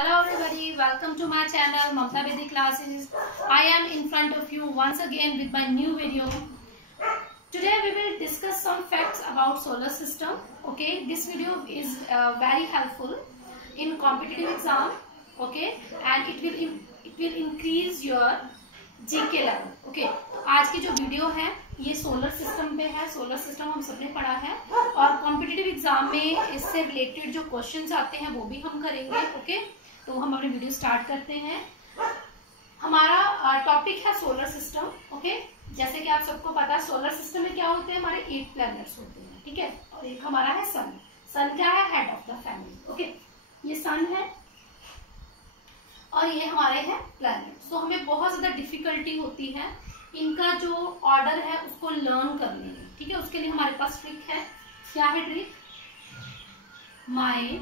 Hello everybody, welcome to my channel Mamta Vedic Classes. I am in front of you once again with my new video. Today we will discuss some facts about solar system. Okay, this video is very helpful in competitive exam. Okay, and it will increase your GK level. Okay, आज की जो video है ये solar system पे है. Solar system हम सबने पढ़ा है और कॉम्पिटिटिव एग्जाम में इससे रिलेटेड जो क्वेश्चंस आते हैं वो भी हम करेंगे. ओके, तो हम अपनी वीडियो स्टार्ट करते हैं. हमारा टॉपिक है सोलर सिस्टम. ओके, जैसे कि आप सबको पता है सोलर सिस्टम में क्या होते हैं, हमारे 8 प्लैनेट्स होते हैं. ठीक है, और एक हमारा है सन. सन क्या है? Head of the family. Okay, ये सन है और ये हमारे हैं प्लैनेट. सो हमें बहुत ज्यादा डिफिकल्टी होती है इनका जो ऑर्डर है उसको लर्न करने में. ठीक है, उसके लिए हमारे पास ट्रिक है. क्या है trick? My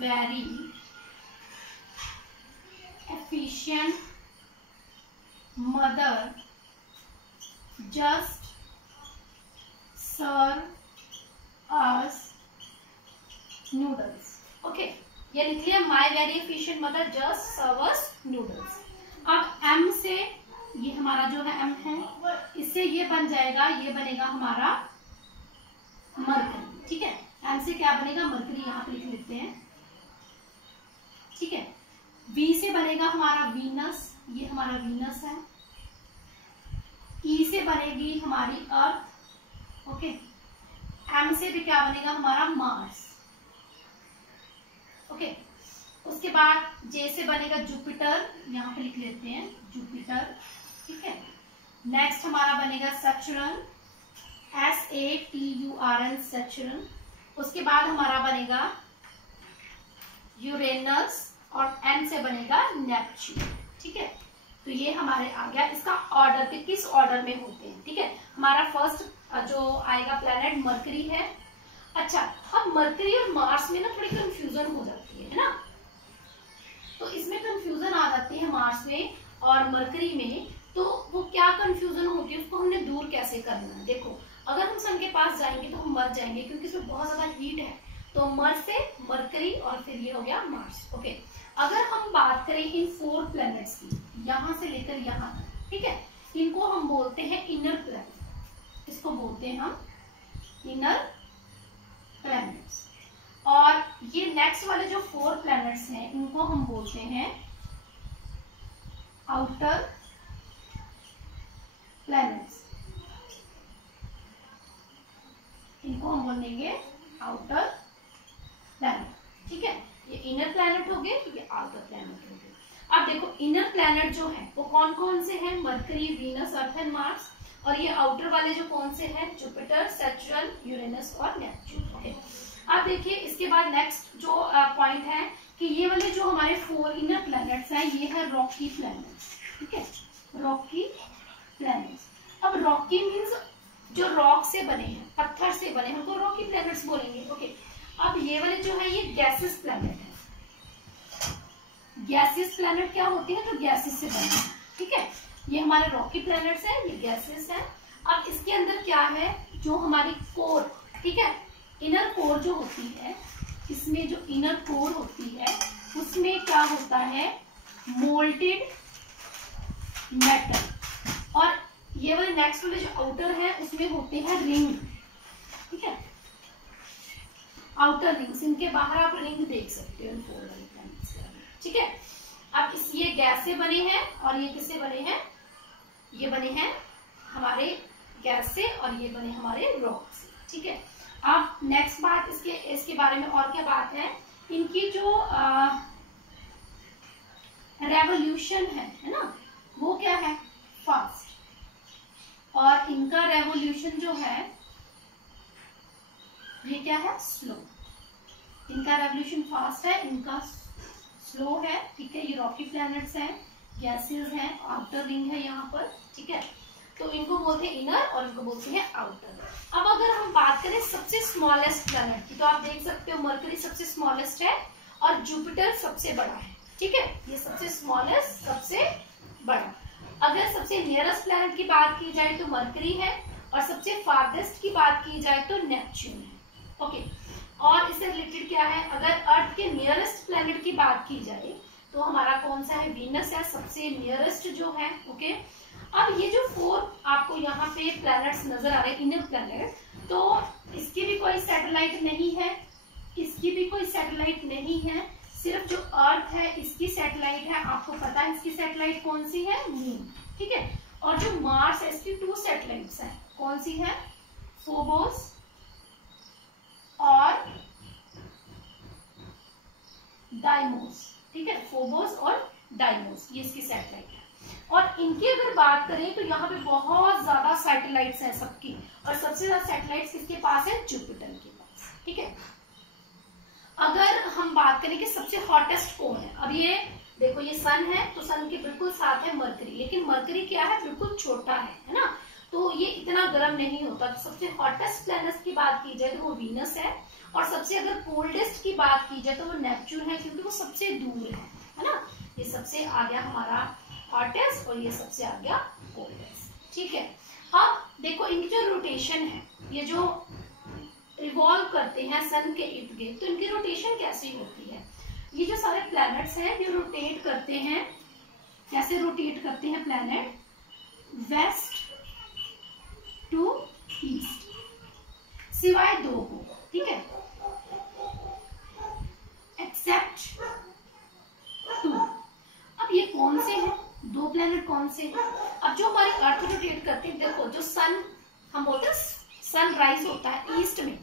very efficient mother just serve us noodles. Okay, ये लिख लिया, my very efficient mother just serve us noodles. अब M से ये हमारा जो है M है, इससे ये बन जाएगा, ये बनेगा हमारा मरकरी. ठीक है, M से क्या बनेगा? मरकरी. यहाँ पे लिख लेते हैं. ठीक है, V से बनेगा हमारा वीनस. ये हमारा वीनस है. E से बनेगी हमारी अर्थ. ओके, M से भी क्या बनेगा? हमारा मार्स. ओके, उसके बाद J से बनेगा जुपिटर. यहाँ पे लिख लेते हैं जुपिटर. ठीक है, नेक्स्ट हमारा बनेगा सैटर्न. SATURN Saturn. उसके बाद हमारा बनेगा यूरेनस और N से बनेगा नेपच्यून. ठीक है, तो ये हमारे आ गया. इसका ऑर्डर के किस ऑर्डर में होते हैं. ठीक है, हमारा फर्स्ट जो आएगा प्लैनेट मरकरी है. अच्छा, अब मरकरी और मार्स में ना थोड़ी कंफ्यूजन हो जाती है ना, तो इसमें कंफ्यूजन आ जाती है मार्स में और मरकरी में. तो वो क्या कंफ्यूजन होती है, उसको हमने दूर कैसे करना है. देखो, अगर हम सन के पास जाएंगे तो हम मर जाएंगे क्योंकि इसमें बहुत ज्यादा हीट है. तो मर से मरकरी और फिर ये हो गया मार्स. ओके, अगर हम बात करें इन 4 प्लैनेट्स की, यहां से लेकर यहां तक, ठीक है, इनको हम बोलते हैं इनर प्लैनेट. इसको बोलते हैं हम इनर प्लैनेट्स. और ये नेक्स्ट वाले जो 4 प्लैनेट्स हैं इनको हम बोलते हैं आउटर प्लैनेट्स. इनको हम बोलेंगे आउटर प्लैनेट. ठीक है, ये इनर प्लैनेट हो गए, ये आउटर प्लैनेट हो गए. अब देखो, इनर प्लैनेट जो है वो कौन कौन से हैं? Mercury, Venus, earth and Mars. और ये आउटर वाले जो कौन से हैं? जुपिटर, सैटर्न, यूरेनस और नेपच्यून. ओके, अब देखिए इसके बाद नेक्स्ट जो पॉइंट है कि ये वाले जो हमारे 4 इनर प्लैनेट्स हैं ये है रॉकी प्लैनेट्स. ठीक है, रॉकी प्लैनेट्स. अब रॉकी मींस जो रॉक से बने हैं, पत्थर से बने हैं, उनको रॉकी प्लैनेट्स बोलेंगे. ओके, अब ये वाले जो है ये गैसेस प्लैनेट है. गैसेस प्लैनेट क्या होती है? तो गैसेस से बने हैं. ठीक है, ये हमारे रॉकी प्लैनेट्स हैं, ये गैसेस हैं. अब इसके अंदर क्या है? जो हमारी कोर, ठीक है, इनर कोर जो होती है, इसमें जो इनर कोर होती है उसमें क्या होता है? Molted metal. और ये वाले नेक्स्ट वाले जो आउटर है उसमें होते हैं रिंग. ठीक है, आउटर रिंग्स. इनके बाहर आप रिंग देख सकते हो 4 वाले प्लैनेट्स के. ठीक है, अब ये गैस से बने हैं और ये किससे बने हैं? ये बने हैं हमारे गैस से और ये बने हमारे रॉक से. ठीक है, अब नेक्स्ट बात इसके बारे में और क्या बात है? इनकी जो रेवोल्यूशन है ना, वो क्या है? फास्ट. और इनका रेवोल्यूशन जो है ये क्या है? स्लो. इनका रेवोल्यूशन फास्ट है, इनका स्लो है. ठीक है, ये रॉकी प्लैनेट्स हैं, गैसेस हैं, आउटर रिंग है यहाँ पर. ठीक है, तो इनको बोलते हैं इनर और इनको बोलते हैं आउटर. अब अगर हम बात करें सबसे स्मॉलेस्ट प्लैनेट की, तो आप देख सकते हो मरकरी सबसे स्मॉलेस्ट है और जुपिटर सबसे बड़ा है. ठीक है, ये सबसे स्मॉलेस्ट, सबसे बड़ा. अगर सबसे नियरेस्ट प्लैनेट की बात की जाए तो मरकरी है और सबसे फारदेस्ट की बात की जाए तो नेपच्यून है. ओके, और इससे रिलेटेड क्या है, अगर अर्थ के नियरेस्ट प्लेनेट की बात की जाए तो हमारा कौन सा है, वीनस है सबसे नियरेस्ट जो है। ओके, अब ये जो 4 आपको यहाँ पे प्लैनेट्स नजर आ रहे हैं, इनर प्लैनेट, तो इसकी भी कोई सैटेलाइट नहीं है, इसकी भी कोई सैटेलाइट नहीं है, सिर्फ जो अर्थ है इसकी सैटेलाइट है। आपको पता है इसकी सैटेलाइट कौन सी है, मून। ठीक है, और जो मार्स है इसकी 2 सैटेलाइट्स हैं, कौन सी है, फोबोस और डाइमोस। ठीक है, फोबोस और डाइमोस ये इसकी सैटेलाइट है। और इनकी अगर बात करें तो यहाँ पे बहुत ज्यादा सैटेलाइट्स हैं सबकी, और सबसे ज्यादा सैटेलाइट्स किसके पास है, जुपिटर के पास। ठीक है, अगर हम बात करें कि सबसे हॉटेस्ट कौन है, अब ये देखो ये सन है, तो सन के बिल्कुल साथ है मरकरी, लेकिन मरकरी क्या है, बिल्कुल छोटा है ना, तो ये इतना गर्म नहीं होता। तो सबसे हॉटेस्ट प्लैनेट की बात की जाए तो वो वीनस है, और सबसे अगर कोल्डेस्ट की बात की जाए तो वो नेपच्यून है, क्योंकि वो सबसे दूर है ना। ये सबसे आ गया हमारा हॉटेस्ट और ये सबसे आ गया कोल्डेस्ट। ठीक है, अब देखो इनकी जो रोटेशन है, ये जो रिवॉल्व करते हैं सन के इर्द गिर्द, तो इनकी रोटेशन कैसी होती है, ये जो सारे प्लैनेट्स हैं ये रोटेट करते हैं, कैसे रोटेट करते हैं प्लैनेट, वेस्ट टू ईस्ट, सिवाय 2 को। ठीक है, एक्सेप्ट 2। अब ये कौन से हैं, 2 प्लैनेट कौन से हैं, अब जो हमारी अर्थ रोटेट करती है, देखो जो सन हम बोलते हैं सन राइज होता है ईस्ट में,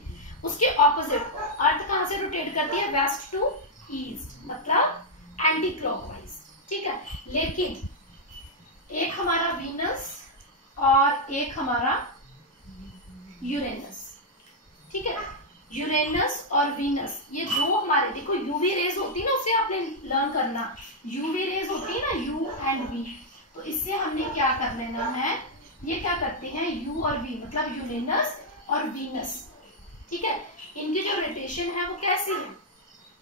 उसके ऑपोजिट अर्थ कहां से रोटेट करती है, वेस्ट टू ईस्ट, मतलब एंटी क्लॉकवाइज। ठीक है, लेकिन एक हमारा वीनस और एक हमारा यूरेनस। ठीक है, यूरेनस और वीनस ये 2 हमारे, देखो यूवी रेज होती है ना, उसे आपने लर्न करना, यूवी रेज होती है ना, यू एंड वी, तो इससे हमने क्या कर लेना है, ये क्या करते हैं, यू और वी, मतलब यूरेनस और वीनस। ठीक है, इनकी जो रोटेशन है वो कैसी है,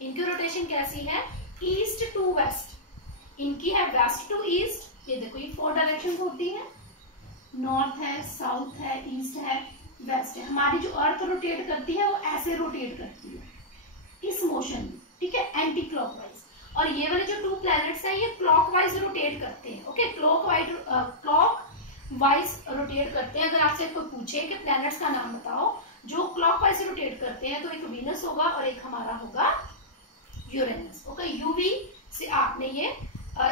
इनकी रोटेशन कैसी है, ईस्ट टू वेस्ट, इनकी है वेस्ट टू ईस्ट। ये देखो ये 4 डायरेक्शन होती है, नॉर्थ है, साउथ है, ईस्ट है, वेस्ट है। हमारी जो अर्थ रोटेट करती है वो ऐसे रोटेट करती है इस मोशन में। ठीक है, एंटी क्लॉकवाइज, और ये वाले जो 2 प्लैनेट्स हैं ये क्लॉकवाइज रोटेट करते हैं। ओके, क्लॉकवाइज रोटेट करते हैं। अगर आपसे कोई पूछे कि प्लैनेट्स का नाम बताओ जो क्लॉकवाइज रोटेट करते हैं, तो एक वीनस होगा और एक हमारा होगा यूरेनस। ओके, यूवी से आपने ये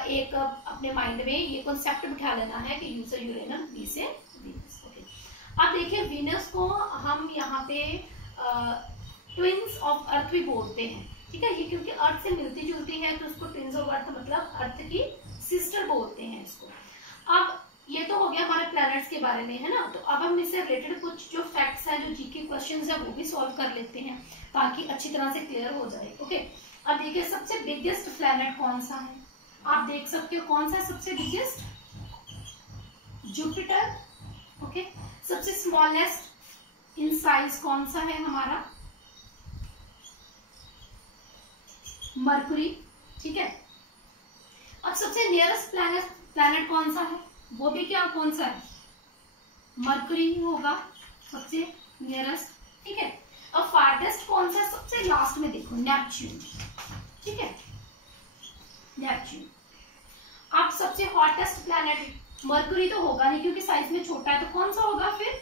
एक अपने माइंड में ये कॉन्सेप्ट बिठा लेना है कि यू से यूरेनस, वी से वीनस। ओके, अब देखिए वीनस को हम यहाँ पे ट्विंस ऑफ अर्थ भी बोलते हैं। ठीक है, ये क्योंकि अर्थ से मिलती जुलती है तो उसको ट्विंस ऑफ अर्थ मतलब अर्थ की सिस्टर बोलते हैं इसको। अब ये तो हो गया हमारे प्लैनेट्स के बारे में, है ना, तो अब हम इससे रिलेटेड कुछ जो फैक्ट्स हैं, जो जीके क्वेश्चंस है वो भी सॉल्व कर लेते हैं ताकि अच्छी तरह से क्लियर हो जाए। ओके, अब देखिए सबसे बिगेस्ट प्लैनेट कौन सा है, आप देख सकते हो कौन सा सबसे बिगेस्ट, जुपिटर। ओके, सबसे स्मॉलेस्ट इन साइज कौन सा है हमारा, मरकुरी। ठीक है, अब सबसे नियरेस्ट प्लैनेट कौन सा है, वो भी क्या कौन सा है, मरकुरी ही होगा सबसे नियरेस्ट। ठीक है, अब फारदेस्ट कौन सा है, सबसे लास्ट में देखो नेपच्यून। ठीक है, नेपच्यून। अब सबसे हॉटेस्ट प्लैनेट, मरकुरी तो होगा नहीं क्योंकि साइज में छोटा है, तो कौन सा होगा फिर,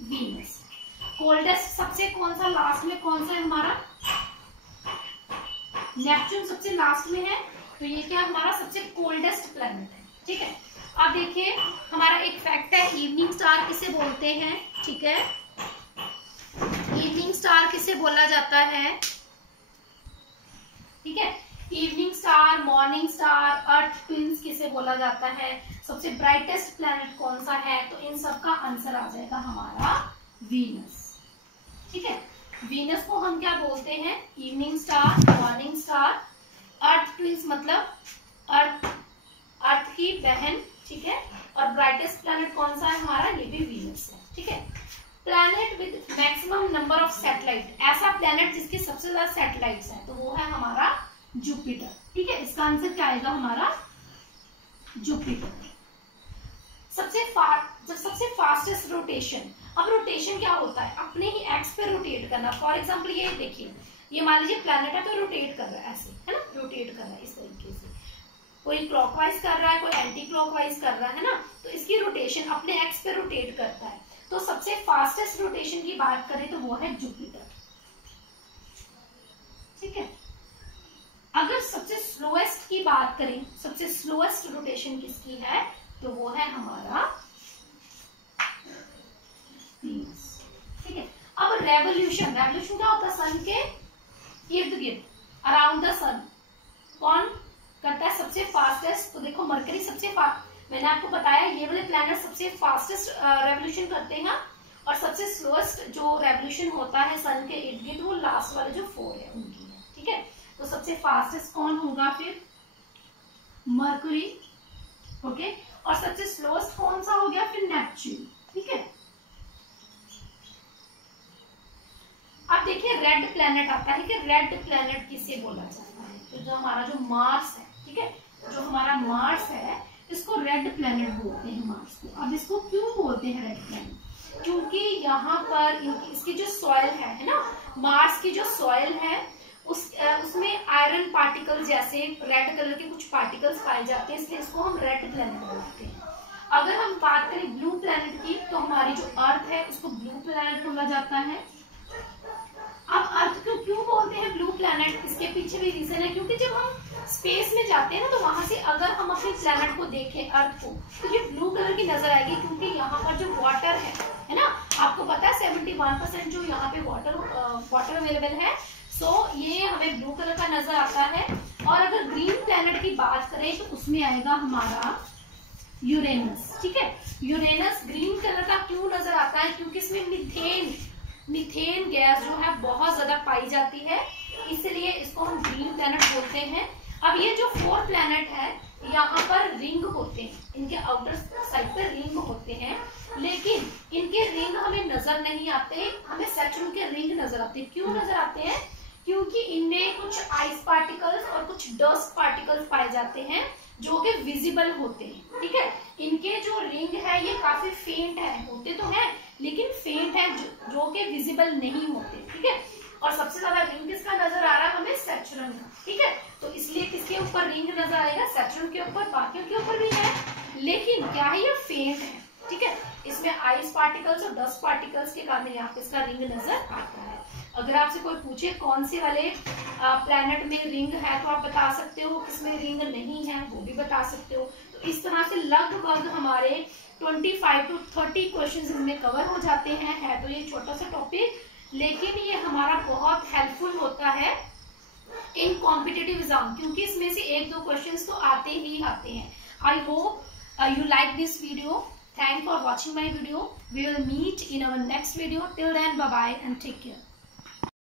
वीनस। कोल्डेस्ट सबसे कौन सा लास्ट में कौन सा है हमारा, नेपच्यून सबसे लास्ट में है, तो ये क्या हमारा सबसे कोल्डेस्ट प्लैनेट है। ठीक है, अब देखिए हमारा एक फैक्ट है, इवनिंग स्टार किसे बोलते हैं। ठीक है, इवनिंग स्टार किसे बोला जाता है, ठीक है, इवनिंग स्टार, मॉर्निंग स्टार, अर्थ ट्विंस किसे बोला जाता है, सबसे ब्राइटेस्ट प्लैनेट कौन सा है, तो इन सब का आंसर आ जाएगा हमारा वीनस। ठीक है, वीनस को हम क्या बोलते हैं, इवनिंग स्टार, मॉर्निंग स्टार, अर्थ ट्विंस मतलब अर्थ की बहन। ठीक है, और ब्राइटेस्ट प्लैनेट कौन सा है हमारा, ये भी वीनस है। ठीक है, planet with maximum number of satellite, ऐसा प्लैनेट जिसके सबसे ज्यादा सैटेलाइट्स हैं, तो वो है हमारा जुपिटर। ठीक है, इसका आंसर क्या आएगा हमारा, जुपिटर। सबसे फास्टेस्ट रोटेशन, अब रोटेशन क्या होता है, अपने ही एक्स पे रोटेट करना। फॉर एग्जाम्पल ये देखिए, ये मान लीजिए प्लैनेट है तो रोटेट कर रहा है ऐसे, है ना, रोटेट कर रहा है इस तरीके से, कोई क्लॉकवाइज कर रहा है, कोई एंटी क्लॉकवाइज कर रहा है ना, तो इसकी रोटेशन अपने एक्स पे रोटेट करता है। तो सबसे फास्टेस्ट रोटेशन की बात करें तो वो है जुपिटर, ठीक है। अगर सबसे स्लोएस्ट की बात करें, सबसे स्लोएस्ट रोटेशन किसकी है, तो वो है हमारा वीनस, ठीक है। अब रेवोल्यूशन, रेवोल्यूशन क्या होता है, सन के इर्द गिर्द, अराउंड द सन, कौन करता है सबसे फास्टेस्ट, तो देखो मरकरी सबसे फास्ट, मैंने आपको बताया ये वाले प्लैनेट सबसे फास्टेस्ट रेवोल्यूशन करते हैं, और सबसे स्लोएस्ट जो रेवोल्यूशन होता है सन के इर्द गिर्द वो लास्ट वाले जो 4 है उनकी है, ठीक है। तो सबसे फास्टेस्ट कौन होगा फिर, मरकरी, ओके। और सबसे स्लोएस्ट कौन सा हो गया फिर, नेपच्यून, ठीक है। अब देखिए रेड प्लैनेट आता है कि रेड प्लैनेट किसे बोला जाता है, तो जो हमारा जो मार्स है, ठीक है, जो हमारा मार्स है इसको रेड प्लैनेट बोलते हैं मार्स को। अब इसको क्यों बोलते हैं रेड प्लैनेट, क्योंकि यहाँ पर इसकी जो सॉइल है ना, मार्स की जो सॉइल है उसमें आयरन पार्टिकल्स जैसे रेड कलर के कुछ पार्टिकल्स पाए जाते हैं, इसलिए इसको हम रेड प्लैनेट बोलते हैं। अगर हम बात करें ब्लू प्लैनेट की, तो हमारी जो अर्थ है उसको ब्लू प्लैनेट बोला जाता है। अब अर्थ को क्यों बोलते हैं ब्लू प्लैनेट, इसके पीछे भी रीजन है, क्योंकि जब हम स्पेस में जाते हैं ना, तो वहां से अगर हम अपने प्लैनेट को देखें, अर्थ को, तो ये ब्लू कलर की नजर आएगी, क्योंकि यहाँ पर जो वाटर है ना, आपको पता है 71% जो यहाँ पे वाटर अवेलेबल है, सो ये हमें ब्लू कलर का नजर आता है। और अगर ग्रीन प्लैनेट की बात करें तो उसमें आएगा हमारा यूरेनस, ठीक है। यूरेनस ग्रीन कलर का क्यों नजर आता है, क्योंकि इसमें मीथेन गैस जो है बहुत ज्यादा पाई जाती है, इसलिए इसको हम ग्रीन प्लैनेट बोलते हैं। अब ये जो 4 प्लैनेट है यहाँ पर रिंग होते हैं, इनके आउटर साइड पर रिंग होते हैं, लेकिन इनके रिंग हमें नजर नहीं आते, हमें सैटर्न के रिंग नजर आते हैं। क्यों नजर आते हैं, क्योंकि इनमें कुछ आइस पार्टिकल्स और कुछ डस्ट पार्टिकल्स पाए जाते हैं जो कि विजिबल होते हैं, ठीक है। इनके जो रिंग है ये काफी फेंट है, होते तो हैं लेकिन फेंट है, जो कि विजिबल नहीं होते, ठीक है। और सबसे ज्यादा रिंग किसका नजर आ रहा है हमें, सैटर्न का, ठीक है। तो इसलिए किसके ऊपर रिंग नजर आएगा, सैटर्न के ऊपर, बाकियों के ऊपर भी है, लेकिन क्या है ये फेंट है, ठीक है। इसमें आइस पार्टिकल्स और डस्ट पार्टिकल्स के कारण यहाँ पे इसका रिंग नजर आता है। अगर आपसे कोई पूछे कौन से वाले प्लैनेट में रिंग है तो आप बता सकते हो, किसमें रिंग नहीं है वो भी बता सकते हो। तो इस तरह से लगभग हमारे 25 to 30 क्वेश्चन इसमें कवर हो जाते हैं। है तो ये छोटा सा टॉपिक, लेकिन ये हमारा बहुत हेल्पफुल होता है इन कॉम्पिटिटिव एग्जाम, क्योंकि इसमें से 1-2 क्वेश्चंस तो आते ही आते हैं। I hope you like this video. Thanks for watching my video. We will meet in our next video. Till then, bye bye and take care.